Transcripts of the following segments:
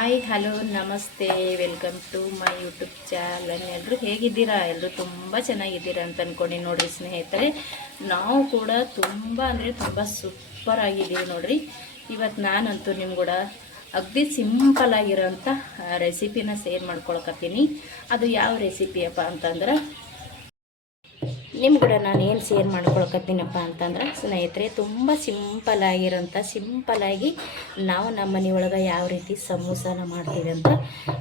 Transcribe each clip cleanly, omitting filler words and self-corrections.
Hi hello ನಮಸ್ತೆ welcome to my YouTube channel. ಎಲ್ಲರೂ ಹೇಗಿದ್ದೀರಾ? ಎಲ್ಲರೂ ತುಂಬ ಚೆನ್ನಾಗಿದ್ದೀರಾ ಅಂತ ಅಂದ್ಕೊಂಡು ನೋಡಿರಿ ಸ್ನೇಹಿತರೆ, ನಾವು ಕೂಡ ತುಂಬ ಅಂದರೆ ತುಂಬ ಸೂಪರ್ ಆಗಿದ್ದೀವಿ ನೋಡ್ರಿ. ಇವತ್ತು ನಾನಂತೂ ನಿಮ್ಮ ಕೂಡ ಅಗದಿ ಸಿಂಪಲ್ ಆಗಿರೋಂಥ ರೆಸಿಪಿನ ಶೇರ್ ಮಾಡ್ಕೊಳಕತ್ತೀನಿ. ಅದು ಯಾವ ರೆಸಿಪಿಯಪ್ಪ ಅಂತಂದ್ರೆ ನಿಮ್ಮ ಕೂಡ ನಾನು ಏನು ಶೇರ್ ಮಾಡ್ಕೊಳಕತ್ತೀನಪ್ಪ ಅಂತಂದ್ರೆ ಸ್ನೇಹಿತರೆ, ತುಂಬ ಸಿಂಪಲ್ಲಾಗಿ ನಾವು ನಮ್ಮ ಮನೆಯೊಳಗೆ ಯಾವ ರೀತಿ ಸಮೋಸನ ಮಾಡ್ತೀವಿ ಅಂತ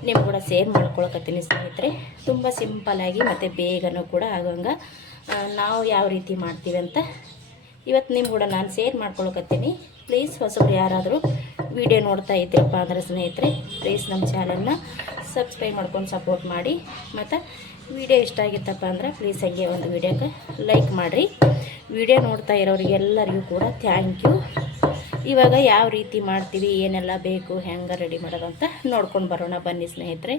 ನಿಮ್ಮ ಕೂಡ ಶೇರ್ ಮಾಡ್ಕೊಳಕತ್ತೀನಿ ಸ್ನೇಹಿತರೆ. ತುಂಬ ಸಿಂಪಲ್ಲಾಗಿ ಮತ್ತು ಬೇಗನೂ ಕೂಡ ಆಗೋಂಗೆ ನಾವು ಯಾವ ರೀತಿ ಮಾಡ್ತೀವಿ ಅಂತ ಇವತ್ತು ನಿಮ್ಮ ಕೂಡ ನಾನು ಶೇರ್ ಮಾಡ್ಕೊಳಕತ್ತೀನಿ. ಪ್ಲೀಸ್ ಹೊಸಬ್ರು ಯಾರಾದರೂ ವಿಡಿಯೋ ನೋಡ್ತಾ ಇದ್ದೀರಪ್ಪ ಅಂದರೆ ಸ್ನೇಹಿತರೆ, ಪ್ಲೀಸ್ ನಮ್ಮ ಚಾನಲ್ನ ಸಬ್ಸ್ಕ್ರೈಬ್ ಮಾಡ್ಕೊಂಡು ಸಪೋರ್ಟ್ ಮಾಡಿ. ಮತ್ತು ವಿಡಿಯೋ ಇಷ್ಟ ಆಗಿತ್ತಪ್ಪ ಅಂದ್ರೆ ಪ್ಲೀಸ್ ಹಂಗೆ ಒಂದು ವಿಡಿಯೋಕ್ಕೆ ಲೈಕ್ ಮಾಡಿರಿ. ವಿಡಿಯೋ ನೋಡ್ತಾ ಇರೋರಿಗೆಲ್ಲರಿಗೂ ಕೂಡ ಥ್ಯಾಂಕ್ ಯು. ಇವಾಗ ಯಾವ ರೀತಿ ಮಾಡ್ತೀವಿ, ಏನೆಲ್ಲ ಬೇಕು, ಹೆಂಗೆ ರೆಡಿ ಮಾಡೋದಂತ ನೋಡ್ಕೊಂಡು ಬರೋಣ ಬನ್ನಿ ಸ್ನೇಹಿತರೆ.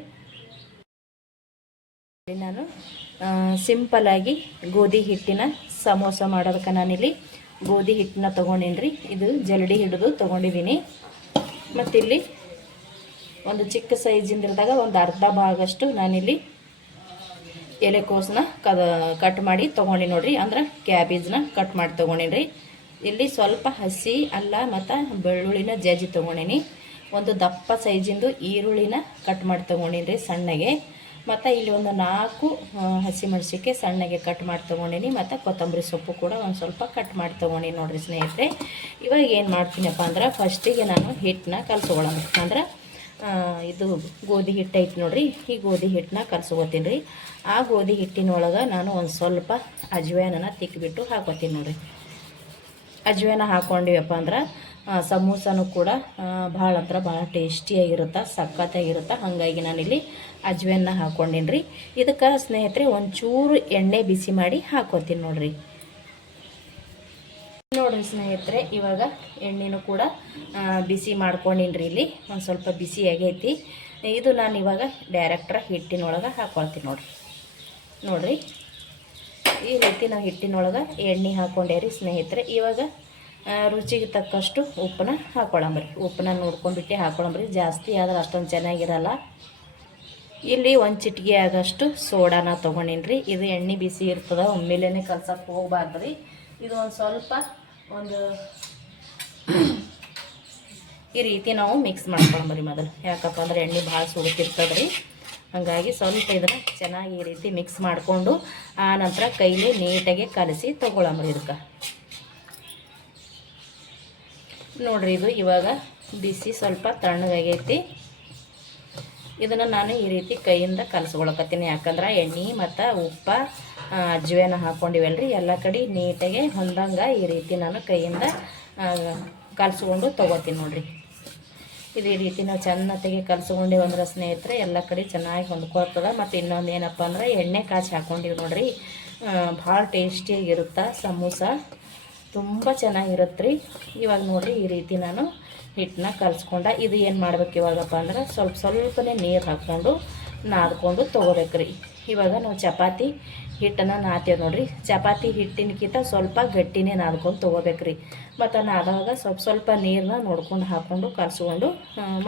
ನಾನು ಸಿಂಪಲ್ಲಾಗಿ ಗೋಧಿ ಹಿಟ್ಟಿನ ಸಮೋಸ ಮಾಡೋದಕ್ಕೆ ನಾನಿಲ್ಲಿ ಗೋಧಿ ಹಿಟ್ಟನ್ನ ತೊಗೊಂಡಿನಿ. ಇದು ಜಲ್ಡಿ ಹಿಡಿದು ತೊಗೊಂಡಿದ್ದೀನಿ. ಮತ್ತಿಲ್ಲಿ ಒಂದು ಚಿಕ್ಕ ಸೈಜಿಂದಿಲ್ದಾಗ ಒಂದು ಅರ್ಧ ಭಾಗಷ್ಟು ನಾನಿಲ್ಲಿ ಎಲೆಕೋಸನ್ನ ಕಟ್ ಮಾಡಿ ತೊಗೊಂಡಿ ನೋಡ್ರಿ, ಅಂದ್ರೆ ಕ್ಯಾಬೇಜ್ನ ಕಟ್ ಮಾಡಿ ತೊಗೊಂಡಿನಿ. ಇಲ್ಲಿ ಸ್ವಲ್ಪ ಹಸಿ ಅಲ್ಲ ಮತ್ತು ಬೆಳ್ಳುಳ್ಳಿನ ಜಜ್ಜಿ ತೊಗೊಂಡಿನಿ. ಒಂದು ದಪ್ಪ ಸೈಜಿಂದು ಈರುಳ್ಳಿನ ಕಟ್ ಮಾಡಿ ತೊಗೊಂಡಿನಿ ಸಣ್ಣಗೆ. ಮತ್ತು ಇಲ್ಲಿ ಒಂದು 4 ಹಸಿಮೆಣ್ಸಿಕಾಯಿ ಸಣ್ಣಗೆ ಕಟ್ ಮಾಡಿ ತೊಗೊಂಡಿನಿ. ಮತ್ತು ಕೊತ್ತಂಬರಿ ಸೊಪ್ಪು ಕೂಡ ಒಂದು ಸ್ವಲ್ಪ ಕಟ್ ಮಾಡಿ ತೊಗೊಂಡಿನಿ ನೋಡ್ರಿ ಸ್ನೇಹಿತರೆ. ಇವಾಗ ಏನು ಮಾಡ್ತೀನಪ್ಪ ಅಂದ್ರೆ ಫಸ್ಟಿಗೆ ನಾನು ಹಿಟ್ಟನ್ನ ಕಲಸ್ಕೊಳ್ಳೋಣ. ಅಂದ್ರೆ ಇದು ಗೋಧಿ ಹಿಟ್ಟು ಐತೆ ನೋಡ್ರಿ, ಈ ಗೋಧಿ ಹಿಟ್ಟನ್ನ ಕಲಸ್ಕೊತೀನಿ ರೀ. ಆ ಗೋಧಿ ಹಿಟ್ಟಿನೊಳಗೆ ನಾನು ಒಂದು ಸ್ವಲ್ಪ ಅಜ್ವಾನನ ತಿಕ್ಕಿಬಿಟ್ಟು ಹಾಕೋತೀನಿ ನೋಡ್ರಿ. ಅಜ್ವಾನ ಹಾಕ್ಕೊಂಡಿವಪ್ಪ ಅಂದ್ರೆ ಸಮೋಸನೂ ಕೂಡ ಭಾಳ ಟೇಸ್ಟಿಯಾಗಿರುತ್ತೆ, ಸಖತ್ತಾಗಿರುತ್ತೆ. ಹಾಗಾಗಿ ನಾನಿಲ್ಲಿ ಅಜ್ವಾನ ಹಾಕ್ಕೊಂಡಿನಿ ರೀ. ಇದಕ್ಕೆ ಸ್ನೇಹಿತರೆ ಒಂಚೂರು ಎಣ್ಣೆ ಬಿಸಿ ಮಾಡಿ ಹಾಕೋತೀನಿ ನೋಡ್ರಿ ಸ್ನೇಹಿತರೆ. ಇವಾಗ ಎಣ್ಣೆನೂ ಕೂಡ ಬಿಸಿ ಮಾಡ್ಕೊಂಡಿನಿ ಇಲ್ಲಿ. ಒಂದು ಸ್ವಲ್ಪ ಬಿಸಿ ಆಗೈತಿ. ಇದು ನಾನು ಇವಾಗ ಡೈರೆಕ್ಟ್ರ ಹಿಟ್ಟಿನೊಳಗೆ ಹಾಕ್ಕೊಳ್ತೀನಿ ನೋಡ್ರಿ. ಈ ರೀತಿ ನಾವು ಹಿಟ್ಟಿನೊಳಗೆ ಎಣ್ಣೆ ಹಾಕ್ಕೊಂಡೇರಿ ಸ್ನೇಹಿತರೆ. ಇವಾಗ ರುಚಿಗೆ ತಕ್ಕಷ್ಟು ಉಪ್ಪನ್ನ ಹಾಕ್ಕೊಳ್ಳಂಬ್ರಿ. ಉಪ್ಪನ್ನ ನೋಡ್ಕೊಂಡ್ಬಿಟ್ಟು ಹಾಕ್ಕೊಳ್ಳಂಬ್ರಿ. ಜಾಸ್ತಿ ಆದ್ರೆ ಅಷ್ಟೊಂದು ಚೆನ್ನಾಗಿರಲ್ಲ. ಇಲ್ಲಿ ಒಂದು ಚಿಟಿಕೆ ಆಗಷ್ಟು ಸೋಡಾನ ತೊಗೊಂಡಿನಿ. ಇದು ಎಣ್ಣೆ ಬಿಸಿ ಇರ್ತದೆ, ಒಮ್ಮೆಲೇ ಕಲ್ಸಕ್ಕೆ ಹೋಗ್ಬಾರ್ದು ರೀ. ಇದು ಒಂದು ಸ್ವಲ್ಪ ಈ ರೀತಿ ನಾವು ಮಿಕ್ಸ್ ಮಾಡ್ಕೊಂಬರಿ ಮೊದಲು. ಯಾಕಪ್ಪ ಅಂದ್ರೆ ಎಣ್ಣೆ ಭಾಳ ಸುಡುತ್ತಿರ್ತದೆ ರೀ. ಹಾಗಾಗಿ ಸ್ವಲ್ಪ ಇದನ್ನು ಚೆನ್ನಾಗಿ ಈ ರೀತಿ ಮಿಕ್ಸ್ ಮಾಡಿಕೊಂಡು ಆ ನಂತರ ಕೈಲಿ ನೀಟಾಗಿ ಕಲಸಿ ತೊಗೊಳಂಬ್ರಿ. ಇದಕ್ಕೆ ನೋಡ್ರಿ, ಇದು ಇವಾಗ ಬಿಸಿ ಸ್ವಲ್ಪ ತಣ್ಣಗಾಗೈತಿ. ಇದನ್ನು ನಾನು ಈ ರೀತಿ ಕೈಯಿಂದ ಕಲಸ್ಕೊಳಕತ್ತೀನಿ. ಯಾಕಂದ್ರೆ ಎಣ್ಣೆ ಮತ್ತು ಉಪ್ಪು ಅಜ್ವಾನ ಹಾಕ್ಕೊಂಡಿವಲ್ರಿ, ಎಲ್ಲ ಕಡೆ ನೀಟಾಗಿ ಹೊಂದಂಗೆ ಈ ರೀತಿ ನಾನು ಕೈಯಿಂದ ಕಲಸ್ಕೊಂಡು ತೊಗೋತೀನಿ ನೋಡ್ರಿ. ಇದೇ ರೀತಿ ನಾವು ಚೆನ್ನಾಗಿ ಕಲಸ್ಕೊಂಡೇವು ಅಂದ್ರೆ ಸ್ನೇಹಿತರೆ ಎಲ್ಲ ಕಡೆ ಚೆನ್ನಾಗಿ ಹೊಂದ್ಕೊಳ್ತದೆ. ಮತ್ತು ಇನ್ನೊಂದು ಏನಪ್ಪ ಅಂದ್ರೆ ಎಣ್ಣೆ ಕಾಚಿ ಹಾಕ್ಕೊಂಡಿವಿ ನೋಡ್ರಿ, ಭಾಳ ಟೇಸ್ಟಿಯಾಗಿರುತ್ತೆ ಸಮೋಸ, ತುಂಬ ಚೆನ್ನಾಗಿರುತ್ತೆ ರೀ. ಇವಾಗ ನೋಡಿರಿ ಈ ರೀತಿ ನಾನು ಹಿಟ್ಟನ್ನ ಕಲಸ್ಕೊಂಡ. ಇದು ಏನು ಮಾಡ್ಬೇಕು ಇವಾಗಪ್ಪ ಅಂದ್ರೆ ಸ್ವಲ್ಪನೇ ನೀರು ಹಾಕ್ಕೊಂಡು ನಾದ್ಕೊಂಡು ತೊಗೋಬೇಕ್ರಿ. ಇವಾಗ ನಾವು ಚಪಾತಿ ಹಿಟ್ಟನ್ನು ನಾದ್ತೇವೆ ನೋಡ್ರಿ. ಚಪಾತಿ ಹಿಟ್ಟಿನಕ್ಕಿಂತ ಸ್ವಲ್ಪ ಗಟ್ಟಿನೇ ನಾದ್ಕೊಂಡು ತೊಗೋಬೇಕ್ರಿ. ಮತ್ತು ನಾದಾಗ ಸ್ವಲ್ಪ ನೀರನ್ನ ನೋಡ್ಕೊಂಡು ಹಾಕ್ಕೊಂಡು ಕಲಸ್ಕೊಂಡು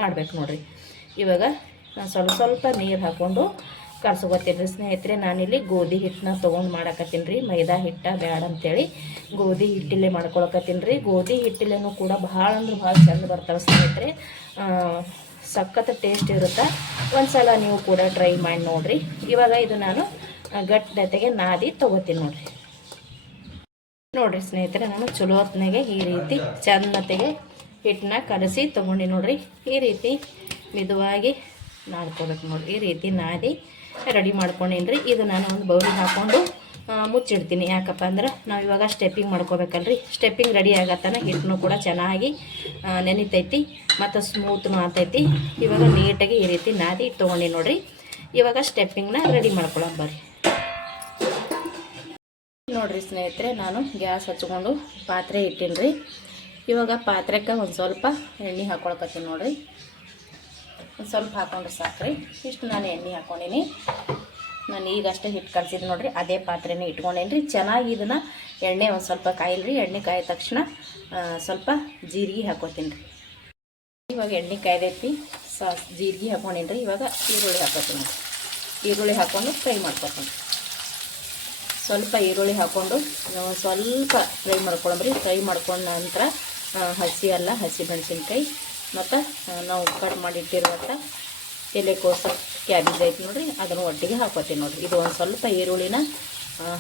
ಮಾಡ್ಬೇಕು ನೋಡ್ರಿ. ಇವಾಗ ಸ್ವಲ್ಪ ನೀರು ಹಾಕ್ಕೊಂಡು ಕಲಸ್ಕೊತೀನಿ ರೀ ಸ್ನೇಹಿತರೆ. ನಾನಿಲ್ಲಿ ಗೋಧಿ ಹಿಟ್ಟನ್ನ ತೊಗೊಂಡು ಮಾಡಕತ್ತೀನಿ ರೀ, ಮೈದಾ ಹಿಟ್ಟ ಬೇಡ ಅಂತೇಳಿ ಗೋಧಿ ಹಿಟ್ಟಿಲ್ಲೇ ಮಾಡ್ಕೊಳಕತ್ತೀನಿ ರೀ. ಗೋಧಿ ಹಿಟ್ಟಿಲೇನೂ ಕೂಡ ಭಾಳ ಅಂದ್ರೆ ಭಾಳ ಚಂದ ಬರ್ತಾವೆ ಸ್ನೇಹಿತರೆ, ಸಖತ್ ಟೇಸ್ಟ್ ಇರುತ್ತೆ. ಒಂದು ಸಲ ನೀವು ಕೂಡ ಟ್ರೈ ಮಾಡಿ ನೋಡಿರಿ. ಇವಾಗ ಇದು ನಾನು ಗಟ್ಟಿಗೆ ನಾದಿ ತೊಗೋತೀನಿ ನೋಡ್ರಿ ಸ್ನೇಹಿತರೆ. ನಾನು ಚಲೋ ಹೊತ್ನಾಗೆ ಈ ರೀತಿ ಚೆನ್ನತೆಗೆ ಹಿಟ್ಟನ್ನ ಕಲಸಿ ತೊಗೊಂಡು ನೋಡ್ರಿ. ಈ ರೀತಿ ಮಿದುವಾಗಿ ನಾದ್ಕೋಬೇಕು ನೋಡ್ರಿ. ಈ ರೀತಿ ನಾದಿ ರೆಡಿ ಮಾಡ್ಕೊಂಡೇನ್ರಿ. ಇದು ನಾನು ಒಂದು ಬೌಲಿಗೆ ಹಾಕ್ಕೊಂಡು ಮುಚ್ಚಿಡ್ತೀನಿ. ಯಾಕಪ್ಪ ಅಂದ್ರೆ ನಾವು ಇವಾಗ ಸ್ಟೆಪ್ಪಿಂಗ್ ಮಾಡ್ಕೋಬೇಕಲ್ರಿ. ಸ್ಟೆಪ್ಪಿಂಗ್ ರೆಡಿ ಆಗತ್ತಾನ ಹಿಟ್ಟನ್ನು ಕೂಡ ಚೆನ್ನಾಗಿ ನೆನಿತೈತಿ ಮತ್ತು ಸ್ಮೂತ್ನು ಆಗ್ತೈತಿ. ಇವಾಗ ನೀಟಾಗಿ ಈ ರೀತಿ ನಾದಿ ತೊಗೊಂಡು ನೋಡ್ರಿ. ಇವಾಗ ಸ್ಟೆಪ್ಪಿಂಗ್ನ ರೆಡಿ ಮಾಡ್ಕೊಳ್ಳೋಣ ಬರ್ರಿ ನೋಡ್ರಿ ಸ್ನೇಹಿತರೆ. ನಾನು ಗ್ಯಾಸ್ ಹಚ್ಕೊಂಡು ಪಾತ್ರೆ ಇಟ್ಟೀನಿ ರೀ. ಇವಾಗ ಪಾತ್ರೆಗೆ ಒಂದು ಸ್ವಲ್ಪ ಎಣ್ಣೆ ಹಾಕ್ಕೊಳಕತ್ತೀನಿ ನೋಡ್ರಿ. ಒಂದು ಸ್ವಲ್ಪ ಹಾಕ್ಕೊಂಡ್ರೆ ಸಾಕ್ರಿ. ಇಷ್ಟು ನಾನು ಎಣ್ಣೆ ಹಾಕ್ಕೊಂಡಿನಿ. ನಾನು ಈಗಷ್ಟೇ ಹಿಟ್ಟು ಕಲಸಿದ್ದು ನೋಡ್ರಿ, ಅದೇ ಪಾತ್ರೆನೇ ಇಟ್ಕೊಂಡೇನಿ ರೀ. ಚೆನ್ನಾಗಿ ಇದನ್ನು ಎಣ್ಣೆ ಒಂದು ಸ್ವಲ್ಪ ಕಾಯಿಲ್ರಿ. ಎಣ್ಣೆ ಕಾಯಿದ ತಕ್ಷಣ ಸ್ವಲ್ಪ ಜೀರಿಗೆ ಹಾಕೋತೀನಿ ರೀ. ಇವಾಗ ಎಣ್ಣೆ ಕಾಯ್ದೈತಿ, ಜೀರಿಗೆ ಹಾಕೊಂಡಿನಿ. ಇವಾಗ ಈರುಳ್ಳಿ ಹಾಕೋತೀನಿ. ಈರುಳ್ಳಿ ಹಾಕ್ಕೊಂಡು ಫ್ರೈ ಮಾಡ್ಕೊತೀನಿ. ಸ್ವಲ್ಪ ಈರುಳ್ಳಿ ಹಾಕ್ಕೊಂಡು ಸ್ವಲ್ಪ ಫ್ರೈ ಮಾಡ್ಕೊಳಂಬ್ರಿ. ಫ್ರೈ ಮಾಡ್ಕೊಂಡ ನಂತರ ಹಸಿ ಅಲ್ಲ, ಹಸಿ ಮೆಣಸಿನ್ಕಾಯಿ ಮತ್ತು ನಾವು ಕಟ್ ಮಾಡಿಟ್ಟಿರುವಂಥ ಎಲೆಕೋಸು ಕ್ಯಾಬೇಜ್ ಐತೆ ನೋಡಿರಿ, ಅದನ್ನು ಒಟ್ಟಿಗೆ ಹಾಕೋತೀನಿ ನೋಡಿರಿ. ಇದು ಒಂದು ಸ್ವಲ್ಪ ಈರುಳ್ಳಿನ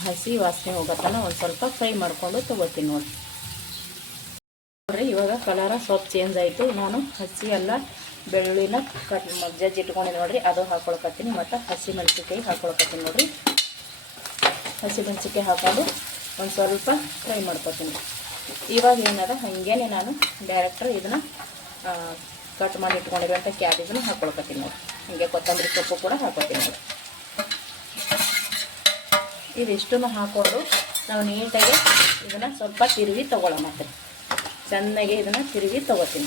ಹಸಿ ವಾಸನೆ ಹೋಗತ್ತನ ಒಂದು ಸ್ವಲ್ಪ ಫ್ರೈ ಮಾಡ್ಕೊಂಡು ತೊಗೋತೀನಿ ನೋಡಿರಿ. ಇವಾಗ ಕಲರ ಸ್ವಲ್ಪ ಚೇಂಜ್ ಆಯಿತು. ನಾನು ಹಸಿ ಎಲ್ಲ ಬೆಳ್ಳುಳ್ಳಿನ ಜಜ್ಜಿ ಇಟ್ಕೊಂಡಿನಿ ನೋಡಿರಿ, ಅದು ಹಾಕೊಳಕತ್ತೀನಿ. ಮತ್ತು ಹಸಿ ಮೆಣಸಿನ್ಕಾಯಿ ಹಾಕೊಳಕತ್ತೀನಿ ನೋಡಿರಿ. ಹಸಿ ಮೆಣಸಿನ್ಕಾಯಿ ಹಾಕೊಂಡು ಒಂದು ಸ್ವಲ್ಪ ಫ್ರೈ ಮಾಡ್ಕೊತೀನಿ. ಇವಾಗ ಏನದ ಹಾಗೇನೆ ನಾನು ಡೈರೆಕ್ಟ್ರ್ ಇದನ್ನು ಕಟ್ ಮಾಡಿ ಇಟ್ಕೊಂಡಿರುವಂಥ ಕ್ಯಾಬೇಜನ್ನು ಹಾಕೊಳಕತ್ತೀನಿ ನೋಡಿ. ಹಾಗೆ ಕೊತ್ತಂಬರಿ ಸೊಪ್ಪು ಕೂಡ ಹಾಕೋತೀನಿ ನೋಡಿ. ಇದಿಷ್ಟನ್ನು ಹಾಕ್ಕೊಂಡು ನಾವು ನೀಟಾಗಿ ಇದನ್ನು ಸ್ವಲ್ಪ ತಿರುವಿ ತೊಗೊಳ್ಳೋಣ. ಮತ್ತೆ ಚೆನ್ನಾಗಿ ಇದನ್ನು ತಿರುವಿ ತೊಗೋತೀನಿ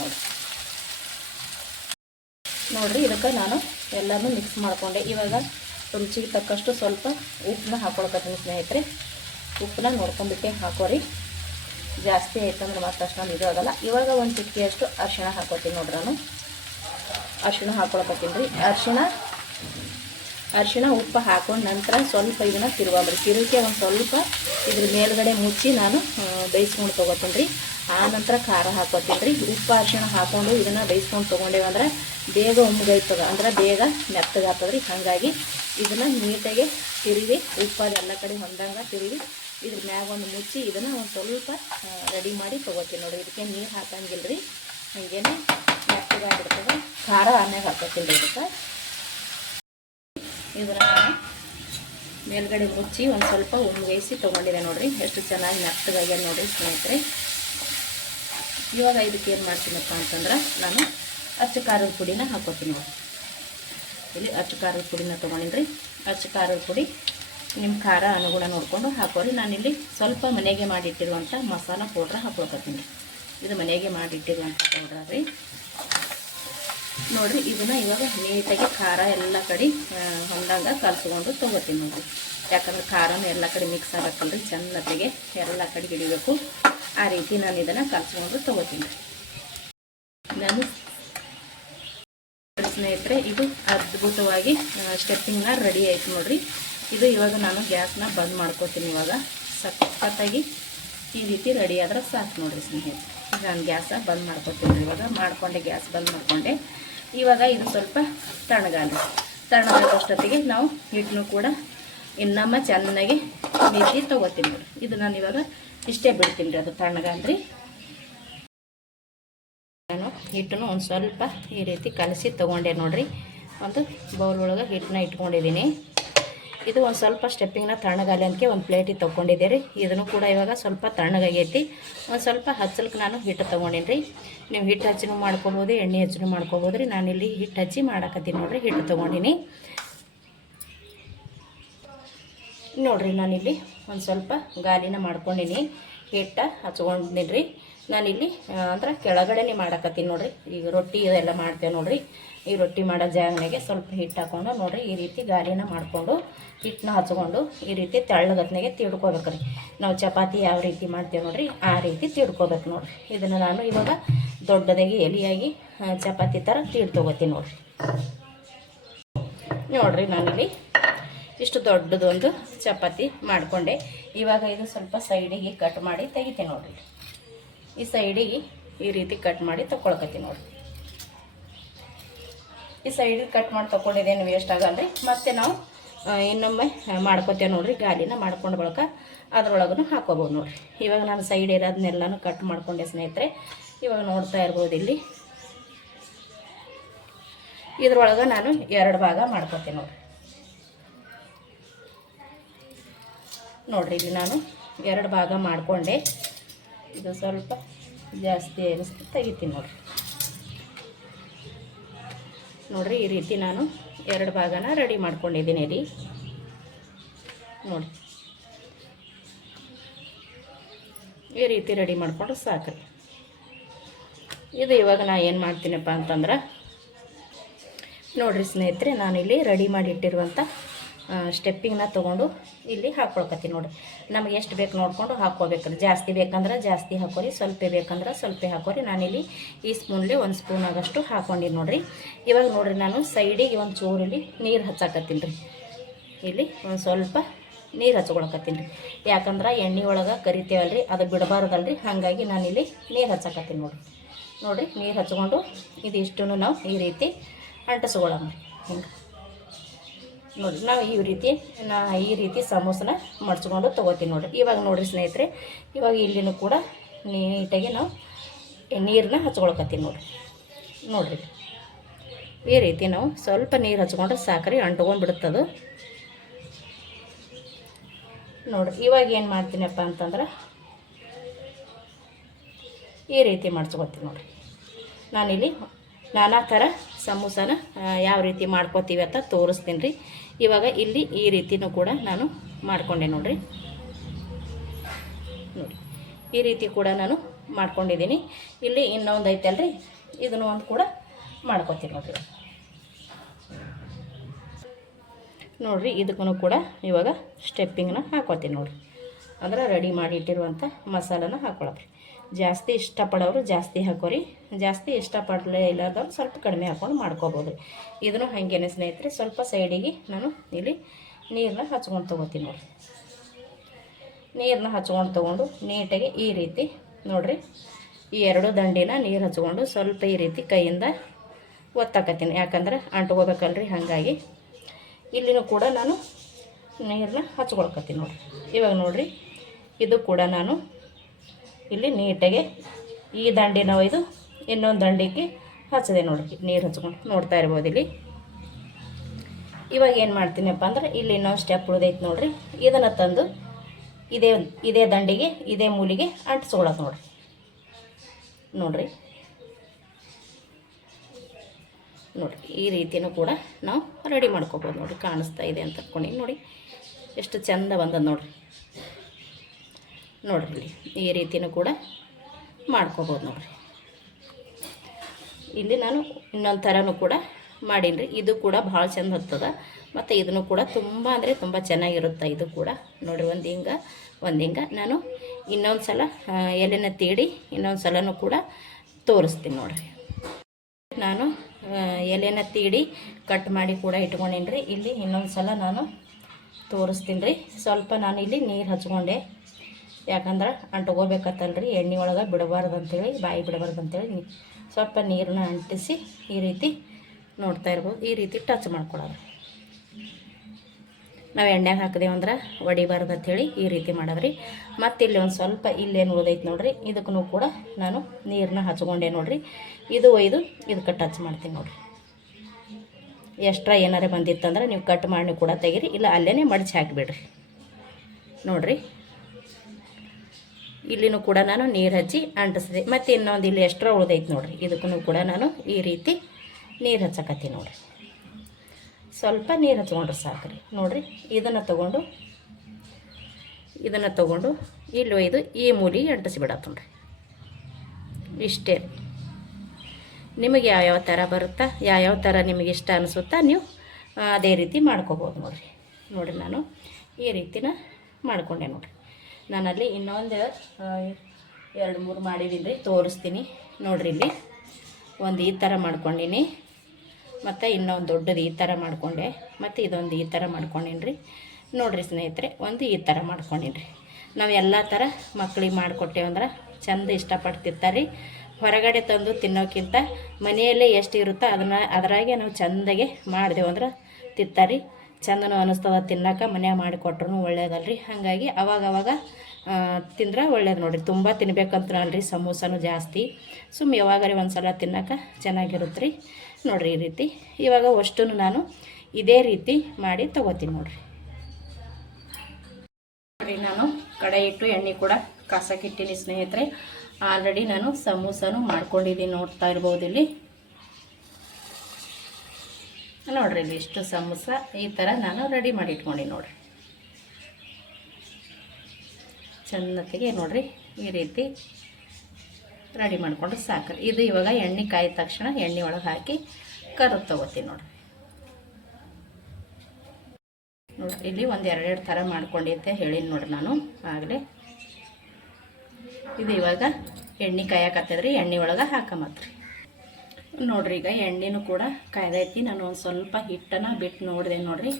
ನೋಡಿರಿ. ಇದಕ್ಕೆ ನಾನು ಎಲ್ಲನೂ ಮಿಕ್ಸ್ ಮಾಡಿಕೊಂಡೆ. ಇವಾಗ ರುಚಿಗೆ ತಕ್ಕಷ್ಟು ಸ್ವಲ್ಪ ಉಪ್ಪನ್ನ ಹಾಕೊಳಕತ್ತೀನಿ ಸ್ನೇಹಿತರೆ. ಉಪ್ಪನ್ನ ನೋಡ್ಕೊಂಡ್ಬಿಟ್ಟು ಹಾಕೋರಿ. ಜಾಸ್ತಿ ಆಯ್ತಂದ್ರೆ ಮತ್ತೆ ಅಷ್ಟೊಂದು ಇದು ಆಗೋಲ್ಲ. ಇವಾಗ ಒಂದು ಚಿಟಿಕೆಯಷ್ಟು ಅರಿಶಿಣ ಹಾಕೋತೀನಿ ನೋಡ್ರಿ. ನಾನು ಅರಿಶಿಣ ಹಾಕೊಳಕತ್ತೀನಿ ರೀ. ಅರಿಶಿಣ ಉಪ್ಪು ಹಾಕೊಂಡು ನಂತರ ಸ್ವಲ್ಪ ಇದನ್ನು ತಿರುವಾಬ್ರಿ. ತಿರುವಿಕೆ ಒಂದು ಸ್ವಲ್ಪ ಇದ್ರ ಮೇಲ್ಗಡೆ ಮುಚ್ಚಿ ನಾನು ಬೇಯಿಸ್ಕೊಂಡು ತೊಗೋತೀನಿ ರೀ. ಆ ನಂತರ ಖಾರ ಹಾಕೋತೀನಿ ರೀ. ಉಪ್ಪು ಅರಿಶಿಣ ಹಾಕ್ಕೊಂಡು ಇದನ್ನು ಬೇಯಿಸ್ಕೊಂಡು ತೊಗೊಂಡೇವೆ ಅಂದ್ರೆ ಬೇಗ ಉಮ್ಗೈತದ, ಅಂದ್ರೆ ಬೇಗ ಮೆತ್ತಗಾಗ್ತದೆ ರೀ. ಹಾಗಾಗಿ ಇದನ್ನು ನೀಟಾಗಿ ತಿರುವಿ ಉಪ್ಪದೆಲ್ಲ ಕಡೆ ಹೊಂದಂಗೆ ತಿರುವಿ ಇದ್ರ ಮ್ಯಾಗ ಒಂದು ಮುಚ್ಚಿ ಇದನ್ನು ಒಂದು ಸ್ವಲ್ಪ ರೆಡಿ ಮಾಡಿ ತೊಗೋತೀನಿ ನೋಡಿ. ಇದಕ್ಕೆ ನೀರು ಹಾಕಂಗಿಲ್ಲ ರೀ, ಹಾಗೇನೆ ಮೆತ್ತಗಾಗಿರ್ತದೆ. ಖಾರ ಆಮ್ಯಾಗ ಹಾಕೋತೀನಿ ರೀ. ಇದಕ್ಕೆ ಇದನ್ನು ನಾನು ಮೇಲ್ಗಡೆ ಮುಚ್ಚಿ ಒಂದು ಸ್ವಲ್ಪ ಉಮ್ಗೈಸಿ ತೊಗೊಂಡಿದೆ ನೋಡಿರಿ. ಎಷ್ಟು ಚೆನ್ನಾಗಿ ಮೆತ್ತಗಾಗ್ಯದ ನೋಡಿರಿ ಸ್ನೇಹಿತರೆ. ಇವಾಗ ಇದಕ್ಕೆ ಏನು ಮಾಡ್ತೀನಪ್ಪ ಅಂತಂದ್ರೆ ನಾನು ಅಚ್ಚ ಖಾರದ ಪುಡಿನ ಹಾಕೋತೀನಿ ನೋಡಿ. ಇಲ್ಲಿ ಅಚ್ಚ ಖಾರದ ಪುಡಿನ ತೊಗೊಂಡಿನಿ ರೀ. ಅಚ್ಚ ಖಾರದ ಪುಡಿ ನಿಮ್ಮ ಖಾರ ಅನುಗುಣ ನೋಡಿಕೊಂಡು ಹಾಕೋರಿ. ನಾನಿಲ್ಲಿ ಸ್ವಲ್ಪ ಮನೆಗೆ ಮಾಡಿಟ್ಟಿರುವಂಥ ಮಸಾಲ ಪೌಡ್ರ್ ಹಾಕೊಳ್ಕೊತೀನಿ ರೀ. ಇದು ಮನೆಗೆ ಮಾಡಿಟ್ಟಿರುವಂಥ ಪೌಡ್ರ ರೀ ನೋಡಿರಿ. ಇದನ್ನು ಇವಾಗ ನೀಟಾಗಿ ಖಾರ ಎಲ್ಲ ಕಡೆ ಹೊಂದಂಗೆ ಕಲಸ್ಕೊಂಡು ತೊಗೋತೀನಿ ನೋಡಿರಿ. ಯಾಕಂದ್ರೆ ಖಾರನೂ ಎಲ್ಲ ಕಡೆ ಮಿಕ್ಸ್ ಆಗತ್ತಲ್ರಿ, ಚೆನ್ನತೆಗೆ ಎಲ್ಲ ಕಡೆ ಹಿಡಿಬೇಕು. ಆ ರೀತಿ ನಾನು ಇದನ್ನು ಕಲಸ್ಕೊಂಡು ತೊಗೋತೀನಿ. ನಾನು ಸ್ನೇಹಿತರೆ ಇದು ಅದ್ಭುತವಾಗಿ ಸ್ಟೆಪ್ಪಿಂಗ್ನ ರೆಡಿ ಆಯ್ತು ನೋಡಿರಿ. ಇದು ಇವಾಗ ನಾನು ಗ್ಯಾಸ್ನ ಬಂದ್ ಮಾಡ್ಕೋತೀನಿ. ಇವಾಗ ಸಖತ್ತಾಗಿ ಈ ರೀತಿ ರೆಡಿ ಆದ್ರೆ ಸಾಕು ನೋಡಿರಿ ಸ್ನೇಹಿತರೆ. ಈಗ ನಾನು ಗ್ಯಾಸ ಬಂದ್ ಮಾಡ್ಕೋತೀನಿ. ಇವಾಗ ಮಾಡಿಕೊಂಡೆ, ಗ್ಯಾಸ್ ಬಂದ್ ಮಾಡಿಕೊಂಡೆ. ಇವಾಗ ಇದು ಸ್ವಲ್ಪ ತಣ್ಣಗಾಗೋಷ್ಟೊತ್ತಿಗೆ ನಾವು ಹಿಟ್ಟನ್ನು ಕೂಡ ಇನ್ನೊಮ್ಮೆ ಚೆನ್ನಾಗಿ ನೀತಿ ತೊಗೋತೀನಿ ನೋಡಿ. ಇದು ನಾನು ಇವಾಗ ಇಷ್ಟೇ ಬಿಡ್ತೀನಿ ರೀ, ಅದು ತಣ್ಣಗಾದ್ರಿ. ನಾನು ಹಿಟ್ಟನ್ನು ಒಂದು ಸ್ವಲ್ಪ ಈ ರೀತಿ ಕಲಸಿ ತೊಗೊಂಡೆ ನೋಡಿರಿ. ಒಂದು ಬೌಲ್ ಒಳಗೆ ಹಿಟ್ಟನ್ನ ಇಟ್ಕೊಂಡಿದ್ದೀನಿ. ಇದು ಒಂದು ಸ್ವಲ್ಪ ಸ್ಟೆಪ್ಪಿಂಗ್ನ ತಣ್ಣಗಾಲಿ ಅಂತಕ್ಕೆ ಒಂದು ಪ್ಲೇಟಿಗೆ ತೊಗೊಂಡಿದ್ದೆ ರೀ. ಇದನ್ನು ಕೂಡ ಇವಾಗ ಸ್ವಲ್ಪ ತಣ್ಣಗಾಗೈತಿ. ಒಂದು ಸ್ವಲ್ಪ ಹಚ್ಚಲ್ಕೆ ನಾನು ಹಿಟ್ಟು ತೊಗೊಂಡೀನಿ ರೀ. ನೀವು ಹಿಟ್ಟು ಹಚ್ಚಿನೂ ಮಾಡ್ಕೊಬೋದು, ಎಣ್ಣೆ ಹಚ್ಚಿನೂ ಮಾಡ್ಕೊಬೋದು ರೀ. ನಾನಿಲ್ಲಿ ಹಿಟ್ಟು ಹಚ್ಚಿ ಮಾಡಾಕತ್ತೀನಿ ನೋಡಿರಿ. ಹಿಟ್ಟು ತೊಗೊಂಡಿನಿ ನೋಡಿರಿ. ನಾನಿಲ್ಲಿ ಒಂದು ಸ್ವಲ್ಪ ಗಾಲಿನ ಮಾಡ್ಕೊಂಡಿನಿ, ಹಿಟ್ಟು ಹಚ್ಕೊಂಡಿನಿ ರೀ. ನಾನಿಲ್ಲಿ ಅಂದ್ರೆ ಕೆಳಗಡೆನೇ ಮಾಡಾಕತ್ತೀನಿ ನೋಡಿರಿ. ಈಗ ರೊಟ್ಟಿ ಇದೆಲ್ಲ ಮಾಡ್ತೇವೆ ನೋಡಿರಿ. ಈ ರೊಟ್ಟಿ ಮಾಡೋ ಜಾಗನಾಗೆ ಸ್ವಲ್ಪ ಹಿಟ್ಟು ಹಾಕ್ಕೊಂಡು ನೋಡಿರಿ ಈ ರೀತಿ ಗಾಲಿನ ಮಾಡಿಕೊಂಡು ಹಿಟ್ಟನ್ನ ಹಚ್ಕೊಂಡು ಈ ರೀತಿ ತೆಳ್ಳಗತ್ನಾಗೆ ತಿಡ್ಕೋಬೇಕು ರೀ. ನಾವು ಚಪಾತಿ ಯಾವ ರೀತಿ ಮಾಡ್ತೇವೆ ನೋಡಿರಿ ಆ ರೀತಿ ತಿಡ್ಕೋಬೇಕು ನೋಡಿರಿ. ಇದನ್ನು ನಾನು ಇವಾಗ ದೊಡ್ಡದಾಗಿ ಎಲೆಯಾಗಿ ಚಪಾತಿ ಥರ ತೊಗೋತೀನಿ ನೋಡಿರಿ. ನೋಡಿರಿ ನಾನಿಲ್ಲಿ ಇಷ್ಟು ದೊಡ್ಡದೊಂದು ಚಪಾತಿ ಮಾಡಿಕೊಂಡೆ. ಇವಾಗ ಇದು ಸ್ವಲ್ಪ ಸೈಡಿಗೆ ಕಟ್ ಮಾಡಿ ತೆಗಿತೀನಿ ನೋಡಿರಿ. ಈ ಸೈಡಿಗೆ ಈ ರೀತಿ ಕಟ್ ಮಾಡಿ ತಗೊಳ್ಕತ್ತೀನಿ ನೋಡಿರಿ. ಈ ಸೈಡಿಗೆ ಕಟ್ ಮಾಡಿ ತೊಗೊಂಡಿದ್ದೇನು ವೇಸ್ಟ್ ಆಗಲ್ರಿ. ಮತ್ತು ನಾವು ಇನ್ನೊಮ್ಮೆ ಮಾಡ್ಕೊತೇವೆ ನೋಡಿರಿ. ಗಾಲಿನ ಮಾಡ್ಕೊಂಡು ಬಳಕ ಅದ್ರೊಳಗೂ ಹಾಕೋಬೋದು ನೋಡಿರಿ. ಇವಾಗ ನಾನು ಸೈಡ್ ಇರೋದನ್ನೆಲ್ಲನೂ ಕಟ್ ಮಾಡ್ಕೊಂಡೆ ಸ್ನೇಹಿತರೆ. ಇವಾಗ ನೋಡ್ತಾ ಇರ್ಬೋದು ಇಲ್ಲಿ ಇದ್ರೊಳಗೆ ನಾನು 2 ಭಾಗ ಮಾಡ್ಕೊತೀನಿ ನೋಡಿರಿ. ಇಲ್ಲಿ ನಾನು 2 ಭಾಗ ಮಾಡಿಕೊಂಡೆ. ಇದು ಸ್ವಲ್ಪ ಜಾಸ್ತಿ ಅನಿಸ್ತು ತೆಗಿತೀನಿ ನೋಡಿರಿ. ಈ ರೀತಿ ನಾನು 2 ಭಾಗನ ರೆಡಿ ಮಾಡ್ಕೊಂಡಿದ್ದೀನಿ ರೀ ನೋಡಿ. ಈ ರೀತಿ ರೆಡಿ ಮಾಡಿಕೊಂಡ್ರೆ ಸಾಕ್ರಿ. ಇದು ಇವಾಗ ನಾನು ಏನು ಮಾಡ್ತೀನಪ್ಪ ಅಂತಂದ್ರೆ ನೋಡಿರಿ ಸ್ನೇಹಿತರೆ, ನಾನಿಲ್ಲಿ ರೆಡಿ ಮಾಡಿ ಇಟ್ಟಿರುವಂಥ ಸ್ಟೆಪ್ಪಿಂಗ್ನ ತೊಗೊಂಡು ಇಲ್ಲಿ ಹಾಕ್ಕೊಳಕತ್ತೀನಿ ನೋಡಿರಿ. ನಮಗೆ ಎಷ್ಟು ಬೇಕು ನೋಡಿಕೊಂಡು ಹಾಕ್ಕೋಬೇಕ್ರಿ. ಜಾಸ್ತಿ ಬೇಕಂದ್ರೆ ಜಾಸ್ತಿ ಹಾಕೋರಿ, ಸ್ವಲ್ಪ ಬೇಕಂದ್ರೆ ಸ್ವಲ್ಪ ಹಾಕೋರಿ. ನಾನಿಲ್ಲಿ ಈ ಸ್ಪೂನ್ಲಿ 1 ಸ್ಪೂನ್ ಆಗಷ್ಟು ಹಾಕ್ಕೊಂಡಿನಿ ನೋಡಿರಿ. ಇವಾಗ ನೋಡಿರಿ ನಾನು ಸೈಡಿಗೆ ಒಂದು ಚೂರಲ್ಲಿ ನೀರು ಹಚ್ಚಾಕತ್ತೀನಿ ರೀ. ಇಲ್ಲಿ ಒಂದು ಸ್ವಲ್ಪ ನೀರು ಹಚ್ಕೊಳಕತ್ತೀನಿ ರೀ. ಯಾಕಂದ್ರೆ ಎಣ್ಣೆ ಒಳಗೆ ಕರಿತೇವಲ್ರಿ, ಅದು ಬಿಡಬಾರ್ದಲ್ರಿ. ಹಾಗಾಗಿ ನಾನಿಲ್ಲಿ ನೀರು ಹಚ್ಚಾಕತ್ತೀನಿ ನೋಡಿರಿ. ನೀರು ಹಚ್ಕೊಂಡು ಇದಿಷ್ಟು ನಾವು ಈ ರೀತಿ ಅಂಟಿಸ್ಕೊಳ್ಳೋಣ ಹಿಂಗೆ ನೋಡಿ. ನಾವು ಈ ರೀತಿ ಸಮೋಸನ ಮಡ್ಚ್ಕೊಂಡು ತೊಗೋತೀವಿ ನೋಡಿರಿ. ಇವಾಗ ನೋಡಿರಿ ಸ್ನೇಹಿತರೆ, ಇವಾಗ ಇಲ್ಲಿನೂ ಕೂಡ ನೀಟಾಗಿ ನಾವು ನೀರನ್ನ ಹಚ್ಕೊಳಕತ್ತೀವಿ ನೋಡಿರಿ. ಈ ರೀತಿ ನಾವು ಸ್ವಲ್ಪ ನೀರು ಹಚ್ಕೊಂಡ್ರೆ ಸಾಕ್ರಿ, ಅಂಟ್ಕೊಂಡ್ಬಿಡುತ್ತದು ನೋಡಿರಿ. ಇವಾಗ ಏನು ಮಾಡ್ತೀನಪ್ಪ ಅಂತಂದ್ರೆ ಈ ರೀತಿ ಮಡ್ಚ್ಕೊತೀನಿ ನೋಡಿರಿ. ನಾನಿಲ್ಲಿ ನಾನಾ ಥರ ಸಮೋಸನ ಯಾವ ರೀತಿ ಮಾಡ್ಕೋತೀವಿ ಅಂತ ತೋರಿಸ್ತೀನಿ ರೀ. ಇವಾಗ ಇಲ್ಲಿ ಈ ರೀತಿನೂ ಕೂಡ ನಾನು ಮಾಡ್ಕೊಂಡೆ ನೋಡಿ. ಈ ರೀತಿ ಕೂಡ ನಾನು ಮಾಡ್ಕೊಂಡಿದ್ದೀನಿ. ಇಲ್ಲಿ ಇನ್ನೊಂದು ಐತಲ್ರಿ, ಇದನ್ನು ಒಂದು ಕೂಡ ಮಾಡ್ಕೋತೀನಿ ನೋಡಿರಿ. ಇದಕ್ಕೂ ಕೂಡ ಇವಾಗ ಸ್ಟೆಪ್ಪಿಂಗ್ನ ಹಾಕೋತೀನಿ ನೋಡಿರಿ. ಅಂದ್ರೆ ರೆಡಿ ಮಾಡಿ ಇಟ್ಟಿರುವಂಥ ಮಸಾಲನ ಹಾಕ್ಕೊಳಕ್ರಿ. ಜಾಸ್ತಿ ಇಷ್ಟಪಡೋರು ಜಾಸ್ತಿ ಹಾಕೋರಿ, ಜಾಸ್ತಿ ಇಷ್ಟಪಡಲೇ ಇಲ್ಲದವ್ರು ಸ್ವಲ್ಪ ಕಡಿಮೆ ಹಾಕ್ಕೊಂಡು ಮಾಡ್ಕೋಬೋದು. ಇದನ್ನು ಹಾಗೇನೆ ಸ್ನೇಹಿತರೆ, ಸ್ವಲ್ಪ ಸೈಡಿಗೆ ನಾನು ಇಲ್ಲಿ ನೀರನ್ನ ಹಚ್ಕೊಂಡು ತೊಗೋತೀನಿ ನೋಡಿರಿ. ನೀರನ್ನ ಹಚ್ಕೊಂಡು ತೊಗೊಂಡು ನೀಟಾಗಿ ಈ ರೀತಿ ನೋಡಿರಿ, ಈ 2 ದಂಡಿನ ನೀರು ಹಚ್ಕೊಂಡು ಸ್ವಲ್ಪ ಈ ರೀತಿ ಕೈಯಿಂದ ಒತ್ತಾಕತ್ತೀನಿ. ಯಾಕಂದ್ರೆ ಅಂಟ್ಕೋಬೇಕಲ್ರಿ, ಹಾಗಾಗಿ ಇಲ್ಲಿನೂ ಕೂಡ ನಾನು ನೀರನ್ನ ಹಚ್ಕೊಳ್ಕತ್ತೀನಿ ನೋಡಿರಿ. ಇವಾಗ ನೋಡಿರಿ, ಇದು ಕೂಡ ನಾನು ಇಲ್ಲಿ ನೀಟಾಗಿ ಈ ದಂಡಿನ ಒಯ್ದು ಇನ್ನೊಂದು ದಂಡಿಗೆ ಹಚ್ಚಿದೆ ನೋಡಿರಿ. ನೀರು ಹಚ್ಕೊಂಡು ನೋಡ್ತಾ ಇರ್ಬೋದು ಇಲ್ಲಿ. ಇವಾಗ ಏನು ಮಾಡ್ತೀನಪ್ಪ ಅಂದ್ರೆ ಇಲ್ಲಿ ಇನ್ನೊಂದು ಸ್ಟೆಪ್ ಉಳಿದೈತೆ ನೋಡಿರಿ. ಇದನ್ನು ತಂದು ಇದೇ ದಂಡಿಗೆ ಇದೇ ಮೂಲಿಗೆ ಅಂಟಿಸ್ಕೊಳಕ್ಕೆ ನೋಡಿರಿ. ಈ ರೀತಿಯೂ ಕೂಡ ನಾವು ರೆಡಿ ಮಾಡ್ಕೋಬೋದು ನೋಡಿರಿ. ಕಾಣಿಸ್ತಾ ಇದೆ ಅಂತ ಅಂದ್ಕೊಂಡು ನೋಡಿ ಎಷ್ಟು ಚೆಂದ ಬಂದದ ನೋಡಿರಿ. ಇಲ್ಲಿ ಈ ರೀತಿಯೂ ಕೂಡ ಮಾಡ್ಕೋಬೋದು ನೋಡಿರಿ. ಇಲ್ಲಿ ನಾನು ಇನ್ನೊಂದು ಥರನೂ ಕೂಡ ಮಾಡೀನಿ. ಇದು ಕೂಡ ಭಾಳ ಚೆಂದ ಹತ್ತದ, ಮತ್ತು ಇದನ್ನು ಕೂಡ ತುಂಬ ಅಂದರೆ ತುಂಬ ಚೆನ್ನಾಗಿರುತ್ತೆ. ಇದು ಕೂಡ ನೋಡಿರಿ, ಒಂದು ಹಿಂಗೆ ನಾನು ಇನ್ನೊಂದು ಸಲ ಎಲೆನ ತೀಡಿ ಇನ್ನೊಂದು ಸಲನೂ ಕೂಡ ತೋರಿಸ್ತೀನಿ ನೋಡಿರಿ. ನಾನು ಎಲೆನ ತೀಡಿ ಕಟ್ ಮಾಡಿ ಕೂಡ ಇಟ್ಕೊಂಡೀನಿ ರೀ. ಇಲ್ಲಿ ಇನ್ನೊಂದು ಸಲ ನಾನು ತೋರಿಸ್ತೀನಿ ರೀ. ಸ್ವಲ್ಪ ನಾನು ಇಲ್ಲಿ ನೀರು ಹಚ್ಕೊಂಡೆ, ಯಾಕಂದ್ರೆ ಅಂಟ್ಕೋಬೇಕತ್ತಲ್ರಿ, ಎಣ್ಣೆ ಒಳಗೆ ಬಿಡಬಾರ್ದು ಅಂತೇಳಿ, ಬಾಯಿ ಬಿಡಬಾರ್ದು ಅಂತೇಳಿ ಸ್ವಲ್ಪ ನೀರನ್ನ ಅಂಟಿಸಿ ಈ ರೀತಿ ನೋಡ್ತಾ ಇರ್ಬೋದು. ಈ ರೀತಿ ಟಚ್ ಮಾಡ್ಕೊಳ್ಳೋದು. ನಾವು ಎಣ್ಣೆಗೆ ಹಾಕಿದೇವಂದ್ರೆ ಒಡಿಬಾರ್ದು ಅಂಥೇಳಿ ಈ ರೀತಿ ಮಾಡೋದ್ರಿ. ಮತ್ತು ಇಲ್ಲಿ ಒಂದು ಸ್ವಲ್ಪ ಇಲ್ಲೇನು ಉಳಿದೈತೆ ನೋಡಿರಿ, ಇದಕ್ಕೂ ಕೂಡ ನಾನು ನೀರನ್ನ ಹಚ್ಕೊಂಡೆ ನೋಡಿರಿ. ಇದು ಒಯ್ದು ಇದಕ್ಕೆ ಟಚ್ ಮಾಡ್ತೀನಿ ನೋಡಿರಿ. ಎಕ್ಸ್ಟ್ರಾ ಏನಾರೇ ಬಂದಿತ್ತಂದ್ರೆ ನೀವು ಕಟ್ ಮಾಡಿ ಕೂಡ ತೆಗೀರಿ, ಇಲ್ಲ ಅಲ್ಲೇ ಮಡಚಿ ಹಾಕಿಬಿಡ್ರಿ ನೋಡಿರಿ. ಇಲ್ಲಿನೂ ಕೂಡ ನಾನು ನೀರು ಹಚ್ಚಿ ಅಂಟಿಸಿದೆ. ಮತ್ತು ಇನ್ನೊಂದು ಇಲ್ಲಿ ಎಕ್ಸ್ಟ್ರಾ ಉಳಿದೈತೆ ನೋಡಿರಿ, ಇದಕ್ಕೂ ಕೂಡ ನಾನು ಈ ರೀತಿ ನೀರು ಹಚ್ಚಕತ್ತೀನಿ ನೋಡಿರಿ. ಸ್ವಲ್ಪ ನೀರು ಹಚ್ಕೊಂಡ್ರೆ ಸಾಕ್ರಿ ನೋಡಿರಿ. ಇದನ್ನು ತೊಗೊಂಡು ಇಲ್ಲಿ ಒಯ್ದು ಈ ಮೂಲಿಗೆ ಅಂಟಿಸಿಬಿಡತ್ತೆ ನೋಡಿರಿ. ಇಷ್ಟೇ. ನಿಮಗೆ ಯಾವ್ಯಾವ ಥರ ಬರುತ್ತಾ, ಯಾವ್ಯಾವ ಥರ ನಿಮಗೆ ಇಷ್ಟ ಅನಿಸುತ್ತಾ ನೀವು ಅದೇ ರೀತಿ ಮಾಡ್ಕೋಬೋದು ನೋಡಿರಿ. ನಾನು ಈ ರೀತಿನ ಮಾಡಿಕೊಂಡೆ ನೋಡಿರಿ. ನಾನಲ್ಲಿ ಇನ್ನೊಂದು 2-3 ಮಾಡಿದ್ದೀನಿ ರೀ, ತೋರಿಸ್ತೀನಿ ನೋಡಿರಿ. ಇಲ್ಲಿ ಒಂದು ಈ ಥರ ಮಾಡ್ಕೊಂಡೀನಿ, ಮತ್ತು ಇನ್ನೊಂದು ದೊಡ್ಡದು ಈ ಥರ ಮಾಡಿಕೊಂಡೆ, ಮತ್ತು ಇದೊಂದು ಈ ಥರ ಮಾಡ್ಕೊಂಡೀನಿ ರೀ ನೋಡಿರಿ ಸ್ನೇಹಿತರೆ. ಒಂದು ಈ ಥರ ಮಾಡ್ಕೊಂಡೀನಿ ರೀ. ನಾವು ಎಲ್ಲ ಥರ ಮಕ್ಳಿಗೆ ಮಾಡಿಕೊಟ್ಟೇವಂದ್ರೆ ಚೆಂದ ಇಷ್ಟಪಡ್ತಿರ್ತಾರೆ ರೀ. ಹೊರಗಡೆ ತಂದು ತಿನ್ನೋಕ್ಕಿಂತ ಮನೆಯಲ್ಲೇ ಎಷ್ಟು ಇರುತ್ತೋ ಅದರಾಗೆ ನಾವು ಚೆಂದಾಗೆ ಮಾಡಿದೆವಂದ್ರೆ ತಿಂತಾರೆ. ಚೆಂದನೂ ಅನ್ನಿಸ್ತದ ತಿನ್ನೋಕೆ. ಮನ್ಯಾಗ ಮಾಡಿಕೊಟ್ರೂ ಒಳ್ಳೇದಲ್ರಿ. ಹಾಗಾಗಿ ಅವಾಗವಾಗ ತಿಂದ್ರೆ ಒಳ್ಳೇದು ನೋಡಿರಿ. ತುಂಬ ತಿನ್ಬೇಕಂತ ಅಲ್ರಿ, ಸಮೋಸನೂ ಜಾಸ್ತಿ ಸುಮ್ಮನೆ ಯಾವಾಗಾರಿ ಒಂದು ಸಲ ತಿನ್ನೋಕೆ ಚೆನ್ನಾಗಿರುತ್ತೆ ರೀ ನೋಡಿರಿ. ಈ ರೀತಿ ಇವಾಗ ಅಷ್ಟು ನಾನು ಇದೇ ರೀತಿ ಮಾಡಿ ತೊಗೋತೀನಿ ನೋಡಿರಿ. ನಾನು ಕಡಾಯಿ ಇಟ್ಟು ಎಣ್ಣೆ ಕೂಡ ಕಾಸಕ್ಕಿಟ್ಟಿನಿ ಸ್ನೇಹಿತರೆ. ಆಲ್ರೆಡಿ ನಾನು ಸಮೋಸನೂ ಮಾಡ್ಕೊಂಡಿದ್ದೀನಿ, ನೋಡ್ತಾ ಇರ್ಬೋದು ಇಲ್ಲಿ ನೋಡಿರಿ. ಇಲ್ಲಿ ಇಷ್ಟು ಸಮೋಸ ಈ ಥರ ನಾನು ರೆಡಿ ಮಾಡಿ ಇಟ್ಕೊಂಡು ನೋಡಿರಿ. ಚೆನ್ನತ್ತಿಗೆ ನೋಡಿರಿ ಈ ರೀತಿ ರೆಡಿ ಮಾಡಿಕೊಂಡ್ರೆ ಸಾಕ್ರಿ. ಇದು ಇವಾಗ ಎಣ್ಣೆ ಕಾಯಿದ ತಕ್ಷಣ ಎಣ್ಣೆ ಒಳಗೆ ಹಾಕಿ ಕರೆದು ತೊಗೋತೀನಿ ನೋಡಿರಿ. ನೋಡಿ ಇಲ್ಲಿ ಒಂದು ಎರಡೆರಡು ಥರ ಮಾಡ್ಕೊಂಡಿದ್ದೆ ಹೇಳೀನಿ ನೋಡ್ರಿ ನಾನು ಆಗಲೇ. ಇದು ಇವಾಗ ಎಣ್ಣೆ ಕಾಯಕತ್ತದ್ರಿ, ಎಣ್ಣೆ ಒಳಗೆ ಹಾಕಮತ್ರಿ. ನೋಡ್ರಿ ಈಗ ಎಣ್ಣೆನೂ ಕೂಡ ಕಾಯ್ದೈತಿ. ನಾನು ಒಂದು ಸ್ವಲ್ಪ ಹಿಟ್ಟನ್ನು ಬಿಟ್ಟು ನೋಡಿದೆ ನೋಡ್ರಿ,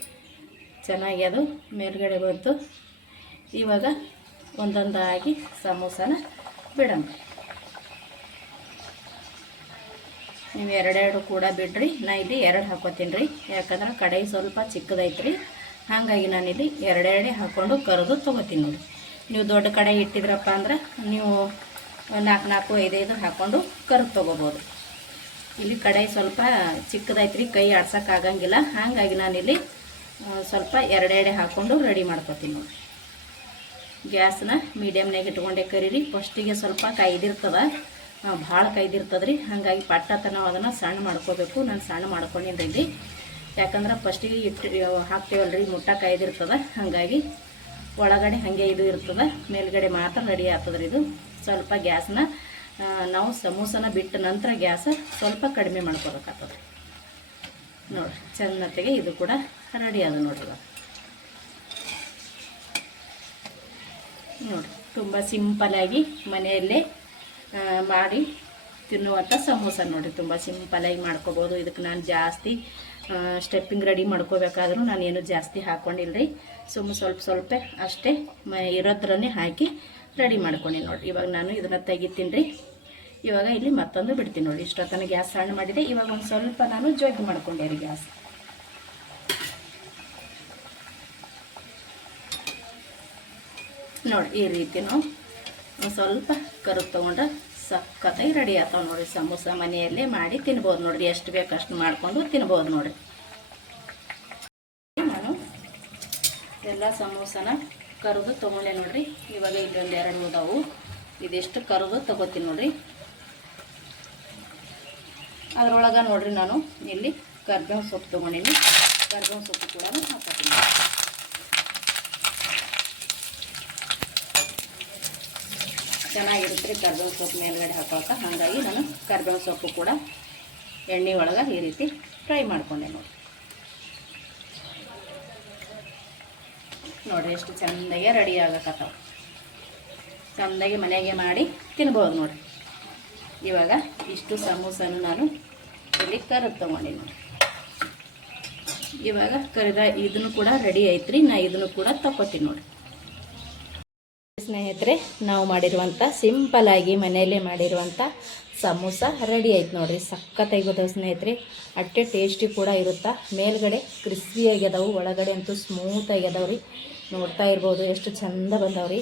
ಚೆನ್ನಾಗಿ ಅದು ಮೇಲ್ಗಡೆ ಬಂತು. ಇವಾಗ ಒಂದೊಂದಾಗಿ ಸಮೋಸನ ಬಿಡೋಣ. ನೀವು ಎರಡೆರಡು ಕೂಡ ಬಿಡ್ರಿ, ನಾ ಇಲ್ಲಿ ಎರಡು ಹಾಕೋತೀನಿ ರೀ, ಯಾಕಂದ್ರೆ ಕಡಾಯಿ ಸ್ವಲ್ಪ ಚಿಕ್ಕದೈತ್ರಿ, ಹಾಗಾಗಿ ನಾನಿಲ್ಲಿ ಎರಡೆರಡೇ ಹಾಕ್ಕೊಂಡು ಕರೆದು ತೊಗೋತೀನಿ ನೋಡಿ. ನೀವು ದೊಡ್ಡ ಕಡಾಯಿ ಇಟ್ಟಿದ್ರಪ್ಪ ಅಂದ್ರೆ ನೀವು 4 5 ಹಾಕ್ಕೊಂಡು ಕರೆದು ತೊಗೋಬೋದು. ಇಲ್ಲಿ ಕಡಾಯಿ ಸ್ವಲ್ಪ ಚಿಕ್ಕದೈತ್ರಿ, ಕೈ ಆಡ್ಸೋಕ್ಕಾಗಂಗಿಲ್ಲ, ಹಾಗಾಗಿ ನಾನಿಲ್ಲಿ ಸ್ವಲ್ಪ ಎರಡೆರಡೆ ಹಾಕ್ಕೊಂಡು ರೆಡಿ ಮಾಡ್ಕೊತೀನಿ ನೋಡಿ. ಗ್ಯಾಸನ್ನ ಮೀಡಿಯಮ್ನಾಗ ಇಟ್ಕೊಂಡೆ ಕರೀರಿ. ಫಸ್ಟಿಗೆ ಸ್ವಲ್ಪ ಕಾಯ್ದಿರ್ತದ, ಭಾಳ ಕೈದಿರ್ತದ್ರಿ, ಹಾಗಾಗಿ ಪಟ್ಟತ್ತ ನಾವು ಅದನ್ನು ಸಣ್ಣ ಮಾಡ್ಕೋಬೇಕು. ನಾನು ಸಣ್ಣ ಮಾಡ್ಕೊಂಡಿದ್ದೆ, ಯಾಕಂದ್ರೆ ಫಸ್ಟಿಗೆ ಹಾಕ್ತೇವಲ್ರಿ, ಮುಟ್ಟ ಕಾಯ್ದಿರ್ತದೆ, ಹಾಗಾಗಿ ಒಳಗಡೆ ಹಾಗೆ ಇದು ಇರ್ತದೆ, ಮೇಲ್ಗಡೆ ಮಾತ್ರ ರೆಡಿ ಆಗ್ತದ್ರಿ. ಇದು ಸ್ವಲ್ಪ ಗ್ಯಾಸನ್ನ ನಾವು ಸಮೋಸನ ಬಿಟ್ಟ ನಂತರ ಗ್ಯಾಸ ಸ್ವಲ್ಪ ಕಡಿಮೆ ಮಾಡ್ಕೋಬೇಕಾಗ್ತದೆ ನೋಡಿರಿ. ಚೆನ್ನತೆಗೆ ಇದು ಕೂಡ ರೆಡಿ ಆದ ನೋಡ್ರಿ. ನೋಡಿ ತುಂಬ ಸಿಂಪಲಾಗಿ ಮನೆಯಲ್ಲೇ ಮಾಡಿ ತಿನ್ನುವಂಥ ಸಮೋಸ ನೋಡಿರಿ. ತುಂಬ ಸಿಂಪಲಾಗಿ ಮಾಡ್ಕೋಬೋದು. ಇದಕ್ಕೆ ನಾನು ಜಾಸ್ತಿ ಸ್ಟೆಪ್ಪಿಂಗ್ ರೆಡಿ ಮಾಡ್ಕೋಬೇಕಾದ್ರೂ ನಾನೇನು ಜಾಸ್ತಿ ಹಾಕ್ಕೊಂಡಿಲ್ಲರಿ, ಸ್ವಲ್ಪ ಸ್ವಲ್ಪ ಅಷ್ಟೇ ಇರೋದ್ರನ್ನೇ ಹಾಕಿ ರೆಡಿ ಮಾಡ್ಕೊಂಡು ನೋಡಿರಿ. ಇವಾಗ ನಾನು ಇದನ್ನು ತೆಗಿತೀನಿ ರೀ. ಇವಾಗ ಇಲ್ಲಿ ಮತ್ತೊಂದು ಬಿಡ್ತೀನಿ ನೋಡಿ. ಇಷ್ಟೊತ್ತನ ಗ್ಯಾಸ್ ಸಣ್ಣ ಮಾಡಿದೆ, ಇವಾಗ ಒಂದು ಸ್ವಲ್ಪ ನಾನು ಜೋಗಿ ಮಾಡ್ಕೊಂಡೆ ರೀ ಗ್ಯಾಸ್. ನೋಡಿ ಈ ರೀತಿ ನಾವು ಸ್ವಲ್ಪ ಕರುದು ತೊಗೊಂಡ್ರೆ ಸಖತ್ತಾಗಿ ರೆಡಿ ಆಗ್ತಾವೆ ನೋಡಿರಿ. ಸಮೋಸ ಮನೆಯಲ್ಲೇ ಮಾಡಿ ತಿನ್ಬೋದು ನೋಡಿರಿ, ಎಷ್ಟು ಬೇಕು ಅಷ್ಟು ಮಾಡಿಕೊಂಡು ತಿನ್ಬೋದು ನೋಡಿರಿ. ನಾನು ಎಲ್ಲ ಸಮೋಸನ ಕರೆದು ತೊಗೊಂಡೆ ನೋಡಿರಿ. ಇವಾಗ ಇಲ್ಲೊಂದು 2 ಉದಾವು, ಇದಿಷ್ಟು ಕರೆದು ತೊಗೋತೀನಿ ನೋಡಿರಿ. ಅದರೊಳಗೆ ನೋಡಿರಿ ನಾನು ಇಲ್ಲಿ ಕರ್ಬೇವಿನ ಸೊಪ್ಪು ತೊಗೊಂಡಿನಿ, ಕರ್ಬೇವಿನ ಸೊಪ್ಪು ಕೂಡ ಹಾಕೋತೀನಿ. ಚೆನ್ನಾಗಿರುತ್ತೆ ರೀ ಕರ್ಬೇವಿನ ಸೊಪ್ಪು ಮೇಲ್ಗಡೆ ಹಾಕೋಕೆ, ಹಾಗಾಗಿ ನಾನು ಕರ್ಬೇವಿನ ಸೊಪ್ಪು ಕೂಡ ಎಣ್ಣೆ ಒಳಗೆ ಈ ರೀತಿ ಫ್ರೈ ಮಾಡ್ಕೊಂಡೆ ನೋಡಿರಿ. ಎಷ್ಟು ಚೆಂದಾಗೆ ರೆಡಿ ಆಗಕತ್ತಾವ. ಚೆಂದಾಗಿ ಮನೆಗೆ ಮಾಡಿ ತಿನ್ಬೋದು ನೋಡಿರಿ. ಇವಾಗ ಇಷ್ಟು ಸಮೋಸನು ನಾನು ಇಲ್ಲಿ ಕರೆದು ತೊಗೊಂಡಿನಿ ನೋಡಿ. ಇವಾಗ ಕರಿದ ಇದನ್ನು ಕೂಡ ರೆಡಿ ಐತ್ರಿ, ನಾ ಇದನ್ನು ಕೂಡ ತಗೋತೀನಿ ನೋಡಿ. ಸ್ನೇಹಿತರೆ, ನಾವು ಮಾಡಿರುವಂಥ ಸಿಂಪಲಾಗಿ ಮನೆಯಲ್ಲೇ ಮಾಡಿರುವಂಥ ಸಮೋಸ ರೆಡಿ ಆಯ್ತು ನೋಡಿರಿ. ಸಖತ್ತಾಗಿ ಗೊತ್ತಾವ ಸ್ನೇಹಿತರೆ, ಅಟ್ಟೆ ಟೇಸ್ಟಿ ಕೂಡ ಇರುತ್ತಾ. ಮೇಲ್ಗಡೆ ಕ್ರಿಸ್ಪಿ ಆಗ್ಯದವು, ಒಳಗಡೆ ಅಂತೂ ಸ್ಮೂತ್ ಆಗ್ಯದವ್ರಿ. ನೋಡ್ತಾ ಇರ್ಬೋದು ಎಷ್ಟು ಚಂದ ಬಂದವ್ರಿ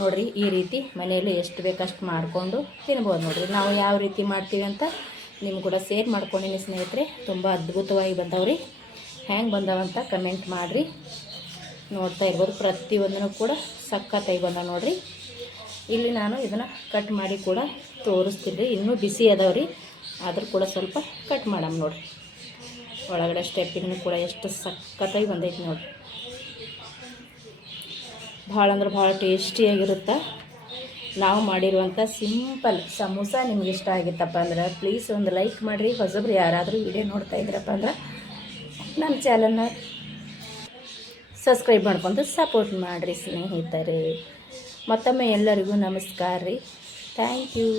ನೋಡಿರಿ. ಈ ರೀತಿ ಮನೆಯಲ್ಲಿ ಎಷ್ಟು ಬೇಕಷ್ಟು ಮಾಡಿಕೊಂಡು ತಿನ್ಬೋದು ನೋಡಿರಿ. ನಾವು ಯಾವ ರೀತಿ ಮಾಡ್ತೀವಿ ಅಂತ ನಿಮ್ಗೆ ಕೂಡ ಶೇರ್ ಮಾಡ್ಕೊಂಡಿನಿ ಸ್ನೇಹಿತರೆ. ತುಂಬ ಅದ್ಭುತವಾಗಿ ಬಂದವ್ರಿ. ಹೆಂಗೆ ಬಂದವಂತ ಕಮೆಂಟ್ ಮಾಡಿರಿ. ನೋಡ್ತಾ ಇರ್ಬೋದು ಪ್ರತಿಯೊಂದನ್ನು ಕೂಡ ಸಖತ್ತಾಗಿ ಬಂದವು ನೋಡಿರಿ. ಇಲ್ಲಿ ನಾನು ಇದನ್ನು ಕಟ್ ಮಾಡಿ ಕೂಡ ತೋರಿಸ್ತೀನಿ. ಇನ್ನೂ ಬಿಸಿ ಅದಾವ್ರಿ, ಆದರೂ ಕೂಡ ಸ್ವಲ್ಪ ಕಟ್ ಮಾಡಮ್ ನೋಡಿರಿ. ಒಳಗಡೆ ಸ್ಟೆಪ್ಪಿಂಗ್ ಕೂಡ ಎಷ್ಟು ಸಖತ್ತಾಗಿ ಬಂದೈತಿ ನೋಡಿರಿ. ಭಾಳ ಅಂದ್ರೆ ಭಾಳ ಟೇಸ್ಟಿಯಾಗಿರುತ್ತೆ. ನಾವು ಮಾಡಿರುವಂಥ ಸಿಂಪಲ್ ಸಮೋಸ ನಿಮ್ಗೆ ಇಷ್ಟ ಆಗಿತ್ತಪ್ಪ ಅಂದ್ರೆ ಪ್ಲೀಸ್ ಒಂದು ಲೈಕ್ ಮಾಡಿರಿ. ಹೊಸಬ್ರು ಯಾರಾದರೂ ವಿಡಿಯೋ ನೋಡ್ತಾ ಇದ್ರಪ್ಪ ಅಂದ್ರೆ ನಮ್ಮ ಚಾನಲ್ನ ಸಬ್ಸ್ಕ್ರೈಬ್ ಮಾಡ್ಕೊಂಡು ಸಪೋರ್ಟ್ ಮಾಡಿರಿ ಸ್ನೇಹಿತರೆ. ಮತ್ತೊಮ್ಮೆ ಎಲ್ಲರಿಗೂ ನಮಸ್ಕಾರ ರೀ. Thank you.